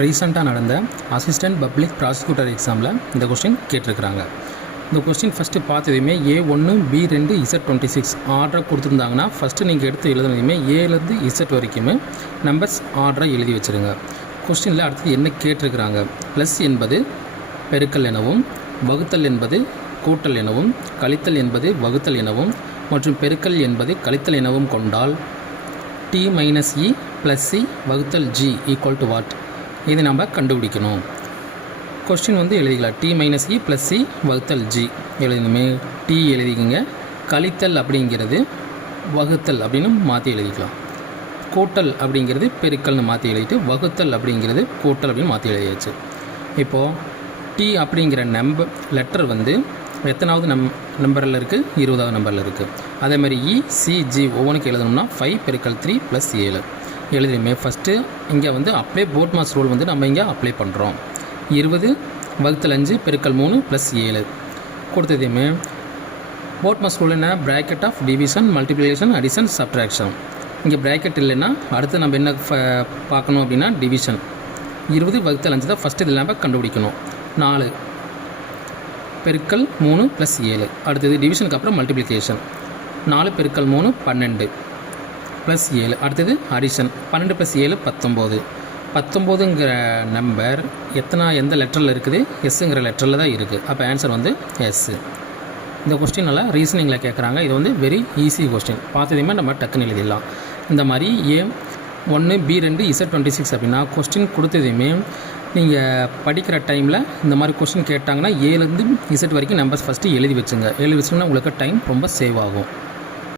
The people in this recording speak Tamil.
ரீசெண்டாக நடந்த அசிஸ்டன்ட் பப்ளிக் ப்ராசிக்யூட்டர் எக்ஸாமில் இந்த கொஸ்டின் கேட்டிருக்கிறாங்க. இந்த கொஸ்டின் ஃபஸ்ட்டு பார்த்ததுமே A1 B2 Z26 ஆர்டரை கொடுத்துருந்தாங்கன்னா ஃபஸ்ட்டு நீங்கள் எடுத்து எழுதுனதுமே ஏலேருந்து இசட் வரைக்குமே நம்பர்ஸ் ஆர்டரை எழுதி வச்சுருங்க. கொஸ்டினில் அடுத்தது என்ன கேட்டிருக்கிறாங்க, ப்ளஸ் என்பது பெருக்கல் எனவும், வகுத்தல் என்பது கூட்டல் எனவும், கழித்தல் என்பது வகுத்தல் எனவும் மற்றும் பெருக்கல் என்பது கழித்தல் எனவும் கொண்டால் T - E + C வகுத்தல் G = வாட்? இதை நம்ம கண்டுபிடிக்கணும். கொஸ்டின் எழுதிக்கலாம். T - E + C வகுத்தல் G எழுதினுமே T எழுதிக்கங்க. கழித்தல் அப்படிங்கிறது வகுத்தல் அப்படின்னு மாற்றி எழுதிக்கலாம். கூட்டல் அப்படிங்கிறது பெருக்கல்னு மாற்றி எழுதிட்டு வகுத்தல் அப்படிங்கிறது கூட்டல் அப்படின்னு மாற்றி எழுதியாச்சு. இப்போது T அப்படிங்கிற லெட்டர் எத்தனாவது நம்பரில் இருக்குது? 20வது நம்பரில் இருக்குது. அதே மாதிரி E C G ஒவ்வொன்றுக்கு எழுதணும்னா 5 × 3 + 7 எழுதியுமே. ஃபஸ்ட்டு இங்கே அப்ளை போர்ட் மாஸ் ரூல் நம்ம இங்கே அப்ளை பண்ணுறோம். 20 வகுத்தல் 5 × 3 + 7 கொடுத்ததையுமே போர்ட் மாஸ் ரூல் என்ன? Bracket of division, multiplication, addition, subtraction. இங்கே ப்ராக்கெட் இல்லைன்னா அடுத்து நம்ம என்ன பார்க்கணும் அப்படின்னா டிவிஷன். 20 வகுத்தல் 5 தான் ஃபஸ்ட்டு இதில் நம்ம கண்டுபிடிக்கணும். 4 பெருக்கல் 3 + 7. அடுத்தது டிவிஷனுக்கு அப்புறம் மல்டிப்ளிகேஷன். 4 × 3 12 + 7. அடுத்தது அடிஷன். 12 + 7 19. 19ங்கிற நம்பர் எந்த லெட்டரில் இருக்குது? எஸ்ஸுங்கிற லெட்டரில் தான் இருக்குது. அப்போ ஆன்சர் எஸ். இந்த கொஸ்டின் நல்லா ரீசனிங்கில் கேட்குறாங்க. இது வெரி ஈஸி கொஸ்டின். பார்த்ததையுமே நம்ம டக்குன்னு எழுதிடலாம். இந்த மாதிரி A1 B2 Z26 அப்படின்னா கொஸ்டின் கொடுத்ததையுமே நீங்கள் படிக்கிற டைமில் இந்த மாதிரி கொஸ்டின் கேட்டாங்கன்னா ஏலேருந்து இசட் வரைக்கும் நம்பர்ஸ் ஃபஸ்ட்டு எழுதி வச்சுங்க. எழுதி வச்சிங்கன்னா உங்களுக்கு டைம் ரொம்ப சேவ் ஆகும்.